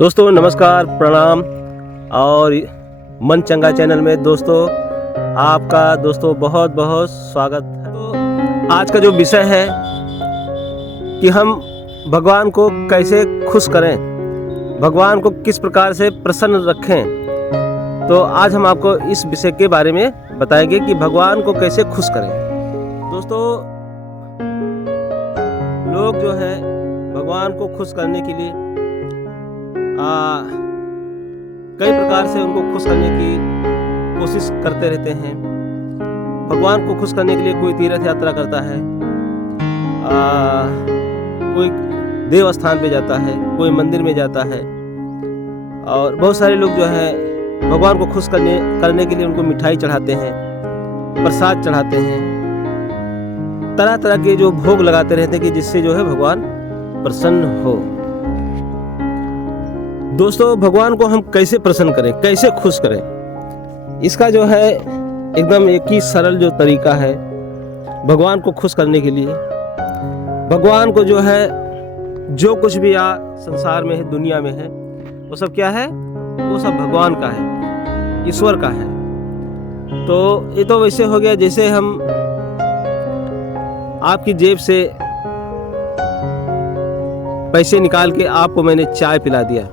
दोस्तों नमस्कार, प्रणाम। और मन चंगा चैनल में दोस्तों आपका बहुत बहुत स्वागत है। तो आज का जो विषय है कि हम भगवान को कैसे खुश करें, भगवान को किस प्रकार से प्रसन्न रखें। तो आज हम आपको इस विषय के बारे में बताएंगे कि भगवान को कैसे खुश करें। दोस्तों लोग जो है भगवान को खुश करने के लिए कई प्रकार से उनको खुश करने की कोशिश करते रहते हैं। भगवान को खुश करने के लिए कोई तीर्थ यात्रा करता है, कोई देव स्थान पे जाता है, कोई मंदिर में जाता है। और बहुत सारे लोग जो है भगवान को खुश करने के लिए उनको मिठाई चढ़ाते हैं, प्रसाद चढ़ाते हैं, तरह तरह के जो भोग लगाते रहते हैं कि जिससे जो है भगवान प्रसन्न हो। दोस्तों भगवान को हम कैसे प्रसन्न करें, कैसे खुश करें, इसका जो है एकदम एक ही सरल जो तरीका है भगवान को खुश करने के लिए। भगवान को जो है जो कुछ भी संसार में है, दुनिया में है, वो सब क्या है, वो सब भगवान का है, ईश्वर का है। तो ये तो वैसे हो गया जैसे हम आपकी जेब से पैसे निकाल के आपको मैंने चाय पिला दिया,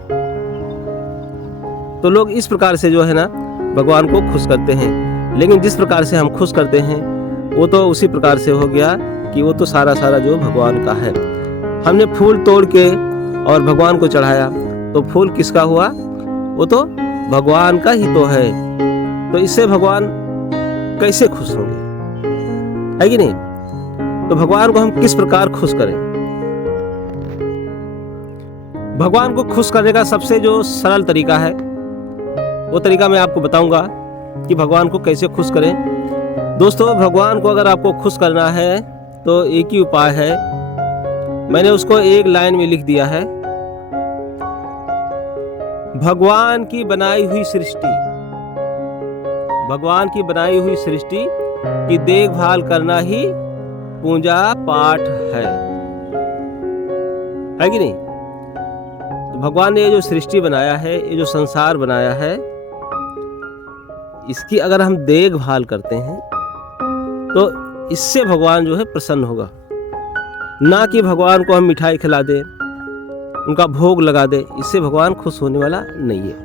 तो लोग इस प्रकार से जो है ना भगवान को खुश करते हैं। लेकिन जिस प्रकार से हम खुश करते हैं वो तो उसी प्रकार से हो गया कि वो तो सारा जो भगवान का है। हमने फूल तोड़ के और भगवान को चढ़ाया तो फूल किसका हुआ, वो तो भगवान का ही तो है। तो इससे भगवान कैसे खुश होंगे, है कि नहीं। तो भगवान को हम किस प्रकार खुश करें। भगवान को खुश करने का सबसे जो सरल तरीका है वो तरीका मैं आपको बताऊंगा कि भगवान को कैसे खुश करें। दोस्तों भगवान को अगर आपको खुश करना है तो एक ही उपाय है, मैंने उसको एक लाइन में लिख दिया है। भगवान की बनाई हुई सृष्टि, भगवान की बनाई हुई सृष्टि की देखभाल करना ही पूजा पाठ है कि नहीं। तो भगवान ने ये जो सृष्टि बनाया है, ये जो संसार बनाया है, इसकी अगर हम देखभाल करते हैं तो इससे भगवान जो है प्रसन्न होगा। ना कि भगवान को हम मिठाई खिला दें, उनका भोग लगा दें, इससे भगवान खुश होने वाला नहीं है,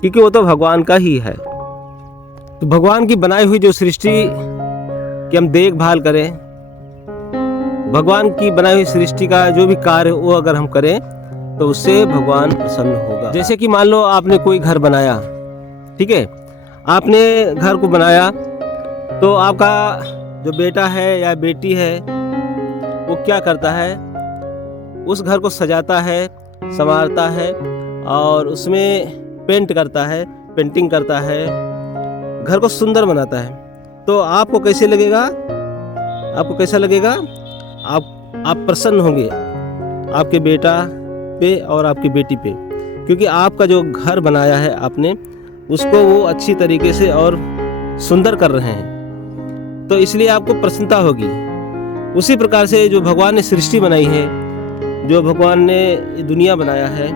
क्योंकि वो तो भगवान का ही है। तो भगवान की बनाई हुई जो सृष्टि की हम देखभाल करें, भगवान की बनाई हुई सृष्टि का जो भी कार्य वो अगर हम करें तो उससे भगवान प्रसन्न होगा। जैसे कि मान लो आपने कोई घर बनाया, ठीक है, आपने घर को बनाया तो आपका जो बेटा है या बेटी है वो क्या करता है, उस घर को सजाता है, संवारता है और उसमें पेंट करता है, पेंटिंग करता है, घर को सुंदर बनाता है। तो आपको कैसे लगेगा, आपको कैसा लगेगा, आप प्रसन्न होंगे आपके बेटा पे और आपकी बेटी पे, क्योंकि आपका जो घर बनाया है आपने उसको वो अच्छी तरीके से और सुंदर कर रहे हैं, तो इसलिए आपको प्रसन्नता होगी। उसी प्रकार से जो भगवान ने सृष्टि बनाई है, जो भगवान ने दुनिया बनाया है,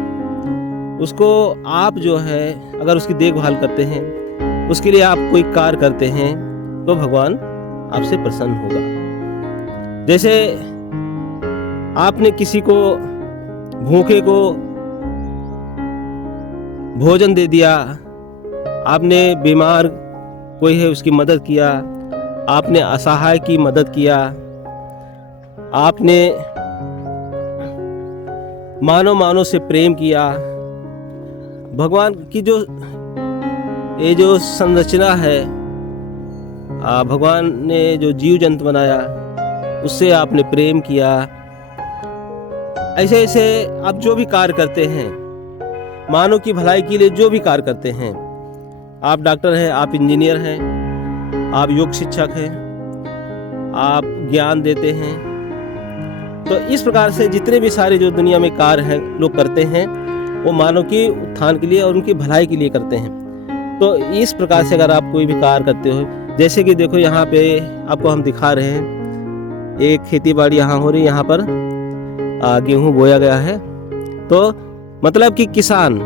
उसको आप जो है अगर उसकी देखभाल करते हैं, उसके लिए आप कोई कार्य करते हैं तो भगवान आपसे प्रसन्न होगा। जैसे आपने किसी को भूखे को भोजन दे दिया, आपने बीमार कोई है उसकी मदद किया, आपने असहाय की मदद किया, आपने मानव से प्रेम किया। भगवान की ये जो संरचना है, भगवान ने जो जीव जंतु बनाया उससे आपने प्रेम किया। ऐसे ऐसे आप जो भी कार्य करते हैं, मानव की भलाई के लिए जो भी कार्य करते हैं, आप डॉक्टर हैं, आप इंजीनियर हैं, आप योग शिक्षक हैं, आप ज्ञान देते हैं, तो इस प्रकार से जितने भी सारे जो दुनिया में कार्य हैं लोग करते हैं वो मानव के उत्थान के लिए और उनकी भलाई के लिए करते हैं। तो इस प्रकार से अगर आप कोई भी कार्य करते हो, जैसे कि देखो यहाँ पे आपको हम दिखा रहे हैं, एक खेती बाड़ी यहाँ हो रही है, यहाँ पर गेहूँ बोया गया है। तो मतलब कि किसान,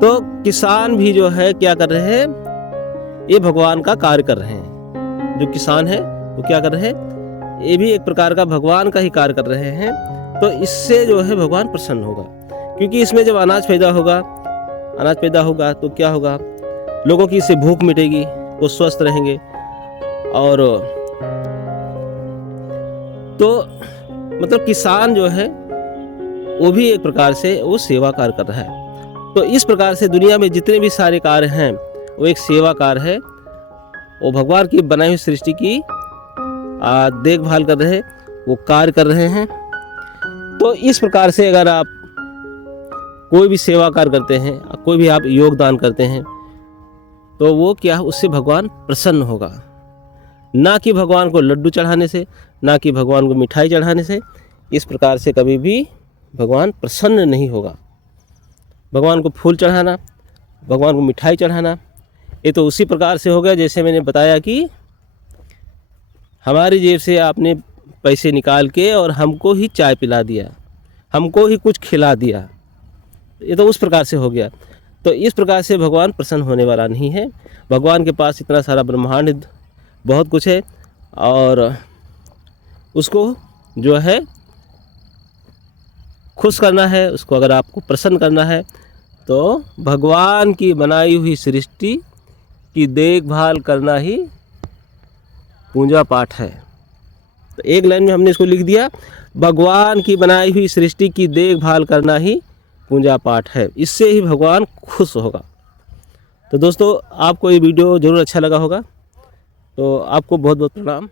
तो किसान भी जो है क्या कर रहे हैं, ये भगवान का कार्य कर रहे हैं। जो किसान है वो क्या कर रहे हैं, ये भी एक प्रकार का भगवान का ही कार्य कर रहे हैं। तो इससे जो है भगवान प्रसन्न होगा, क्योंकि इसमें जब अनाज पैदा होगा तो क्या होगा, लोगों की इससे भूख मिटेगी, वो स्वस्थ रहेंगे। और तो मतलब किसान जो है वो भी एक प्रकार से वो सेवा कार्य कर रहा है। तो इस प्रकार से दुनिया में जितने भी सारे कार्य हैं वो एक सेवा कार्य है। वो भगवान की बनाई हुई सृष्टि की देखभाल कर रहे, वो कार्य कर रहे हैं। तो इस प्रकार से अगर आप कोई भी सेवा कार्य करते हैं, कोई भी आप योगदान करते हैं, तो वो क्या, उससे भगवान प्रसन्न होगा। ना कि भगवान को लड्डू चढ़ाने से, ना कि भगवान को मिठाई चढ़ाने से। इस प्रकार से कभी भी भगवान प्रसन्न नहीं होगा। भगवान को फूल चढ़ाना, भगवान को मिठाई चढ़ाना, ये तो उसी प्रकार से हो गया जैसे मैंने बताया कि हमारी जेब से आपने पैसे निकाल के और हमको ही चाय पिला दिया, हमको ही कुछ खिला दिया, ये तो उस प्रकार से हो गया। तो इस प्रकार से भगवान प्रसन्न होने वाला नहीं है। भगवान के पास इतना सारा ब्रह्मांड बहुत कुछ है, और उसको जो है खुश करना है, उसको अगर आपको प्रसन्न करना है तो भगवान की बनाई हुई सृष्टि की देखभाल करना ही पूजा पाठ है। तो एक लाइन में हमने इसको लिख दिया, भगवान की बनाई हुई सृष्टि की देखभाल करना ही पूजा पाठ है, इससे ही भगवान खुश होगा। तो दोस्तों, आपको ये वीडियो ज़रूर अच्छा लगा होगा, तो आपको बहुत बहुत प्रणाम।